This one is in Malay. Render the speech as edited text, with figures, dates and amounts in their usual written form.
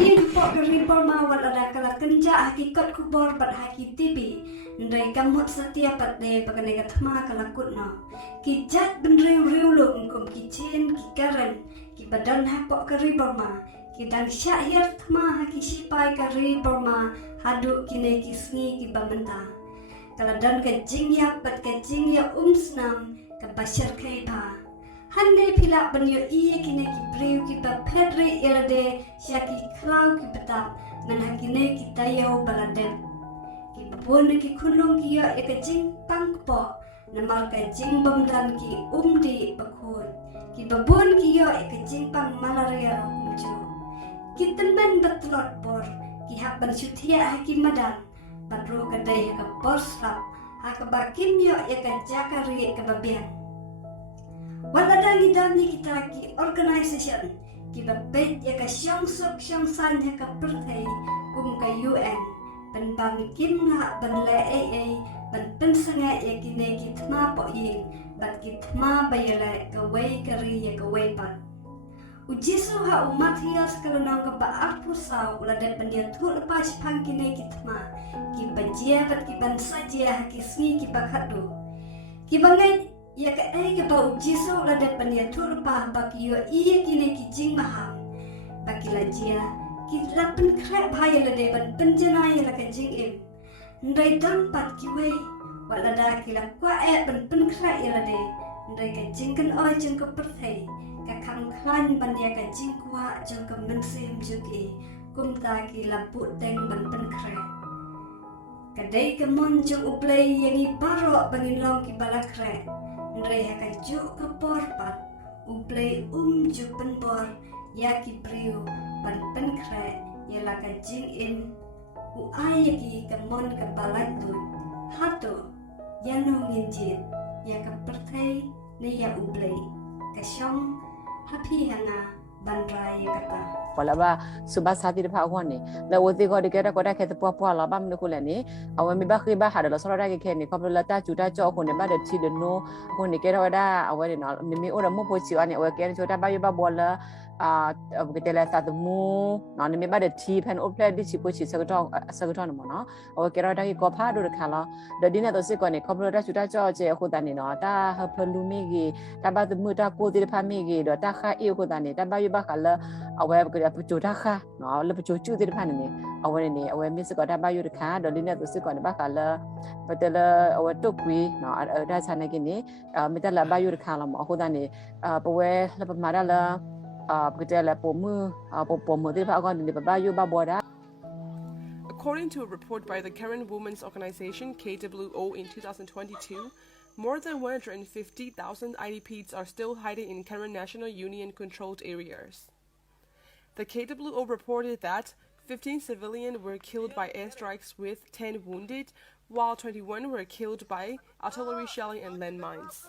Iya pok dari Burma ada kala kenja hakikat kubor bat haki tibi ndai kamut setiap pate pakanai kathma kala kutno kijat benriu riulu ngkum kicin kikaren ki badan hapok kari Burma ki dan syahir thma haki sipai kari Burma hadu kine kisni ki bamenta kala dan ka jingya pat ka jingya snam ka bashar kaipa Hande pila banyo iya kine ki priu ki pa pedre irade syaki klau ki petap nan hakine ki tayo baladen ki babon ki kunlong ki ya ka jing pang po namar ka jing bamdan ki umdi bakhur ki babon ki ya ka jing pang malaria kumju ki temen betlot bor ki haban syutia haki madan badro kadai ka borsap haka bakim ya ka jakari ka babian Waladang idam ni kita ki organisation ki bapet ya ka syong sok syong san ya ka perthai kum ka UN ban bang kim na ban le AA ban pensanga ya ki ne ki thma po yin bat ki thma bayala ka wei kari ya ka wei pan ujisu ha umat hias kalonong ka baat pusau uladat pendia thu lepas phang ki ne ki thma ki bajia bat ki ban sajia ki sni ki bakhadu ki bangai ya ka ai ka bau jisu la de pania tur pa ba ki yo iya kine ki jing maham ba ki la jia ki la pen kra bhai la de ban penjana ya la ka jing im ndai dam pat ki wei wa la da ki la kwa e ban pen kra ya la de ndai ka jing kan oi jing ko perthai ka khang khlan ban ya ka jing kwa jong ka men sim jung ki kum ta ki la pu teng ban pen kra kadai ka mon jong uplay yang i baro bangin long ki bala kra Ndrai haka juk ke porpat Uplay juk penbor Ya ki priu Ban penkre Ya laka jing in Uaya ki kemon ke balatun Hatu Ya nungin jit Ya ke pertai Ni ya uplay Kasyong Hapi hanga Bandrai ya kata Wala ba subas hati de pha khone la wote ko de kera ko da khet po po la bam ne ko le ni awen mi ba khi ba ha de so da ke khe ni ko la ta ju da cho ko ne ba de thi de no ko ne kera da awen no mi mi o da mo po chi wa ne awen ke cho da ba yo ba bo la ke te la sa de mu no ne mi ba de thi phan o pla di chi po chi sa ka to no mo no awen kera da ki ko pha do de kha la de di ne to sit ko ne ko da ju da cho che ko da ni no ta ha plu mi gi ta ba de mu da ko de pha mi gi do ta kha e ko da ni ta ba yo ba kha la awenปจูท่าค่ะเนาะแล้วปจูจื้อที่ผ่านนี่เอาไว้นี่เอาไว้มีสกอได้บ้าอยู่ค่ะดอลลิเนี่ยตัวสกอในบ้าค่ะละไปแต่ละเอาไว้ตุกวีเนาะได้ชาในกินนี่มีแต่ละบ้าอยู่ค่ะละหมอคนนั้นนี่ปะเวแล้วประมาณละไปแต่ละปมือปมือที่พระก่อนนี่บ้าอยู่บ้าบัวได้ According to a report by the Karen Women's Organization KWO in 2022, more than 150,000 IDPs are still hiding in Karen National Union controlled areas. The KWO reported that 15 civilians were killed by airstrikes with 10 wounded, while 21 were killed by artillery shelling and landmines.